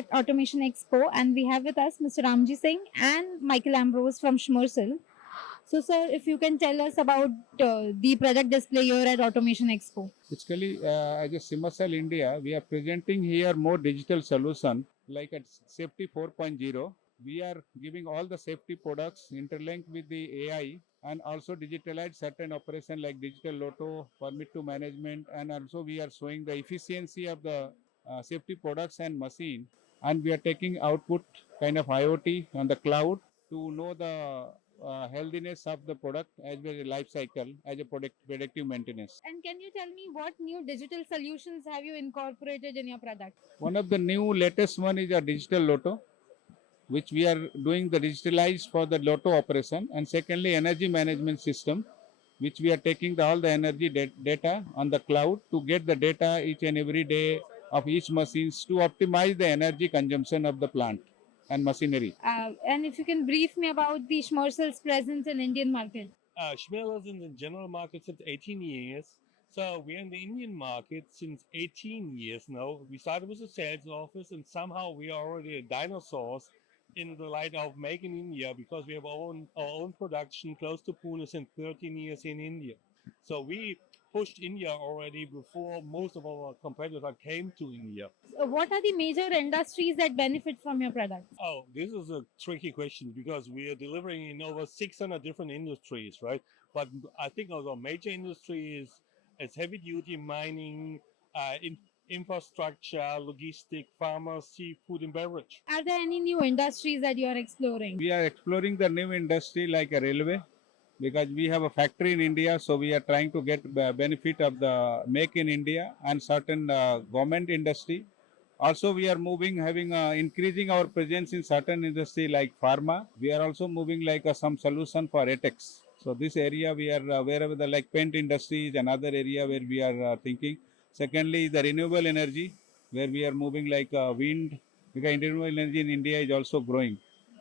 at Automation Expo, and we have with us Mr. Ramji Singh and Michael Ambrose from Schmersal. So, sir, if you can tell us about the product display here at Automation Expo. Basically, as a Schmersal India, we are presenting here more digital solution like at Safety 4.0. We are giving all the safety products interlinked with the AI and also digitalize certain operation like digital lotto, permit to management, and also we are showing the efficiency of the safety products and machine. And we are taking output kind of IoT on the cloud to know the healthiness of the product as well as life cycle as a predictive maintenance. And can you tell me what new digital solutions have you incorporated in your product? One of the new latest one is a digital lotto, which we are doing the digitalized for the lotto operation, and secondly energy management system, which we are taking all the energy data on the cloud to get the data each and every day of each machines to optimize the energy consumption of the plant and machinery. And if you can brief me about the Schmersal's presence in Indian market. Schmersal is in the general market since 18 years. So we're in the Indian market since 18 years now. We started with a sales office, and somehow we are already a dinosaurs in the light of Make in India because we have our own production close to Pune since 13 years in India. So we pushed India already before most of our competitors came to India. What are the major industries that benefit from your products? Oh, this is a tricky question because we are delivering in over 600 different industries, right? But I think our major industry is heavy duty mining, infrastructure, logistic, pharma, seafood, and beverage. Are there any new industries that you are exploring? We are exploring the new industry like a railway because we have a factory in India, so we are trying to get the benefit of the make in India and certain government industry. Also, we are moving, having increasing our presence in certain industry like pharma. We are also moving like some solution for ATEX. So this area we are wherever the like paint industry is another area where we are thinking. Secondly, the renewable energy where we are moving like wind because renewable energy in India is also growing.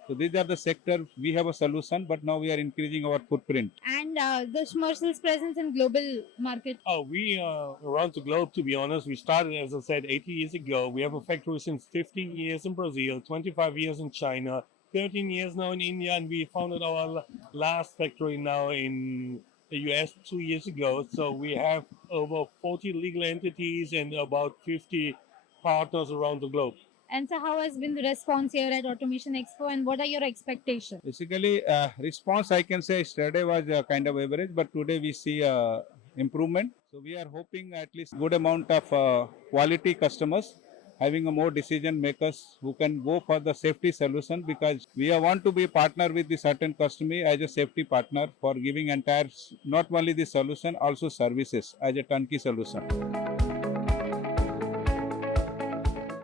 So these are the sector we have a solution, but now we are increasing our footprint. And the Schmersal's presence in global market. Oh, we around the globe, to be honest. We started, as I said, 80 years ago. We have a factory since 15 years in Brazil, 25 years in China, 13 years now in India, and we founded our last factory now in the US 2 years ago. So we have over 40 legal entities and about 50 partners around the globe. And so, how has been the response here at Automation Expo, and what are your expectations? Basically, response I can say yesterday was kind of average, but today we see improvement. So we are hoping at least good amount of quality customers having a more decision makers who can go for the safety solution because we want to be partner with the certain customer as a safety partner for giving entire not only the solution also services as a turnkey solution.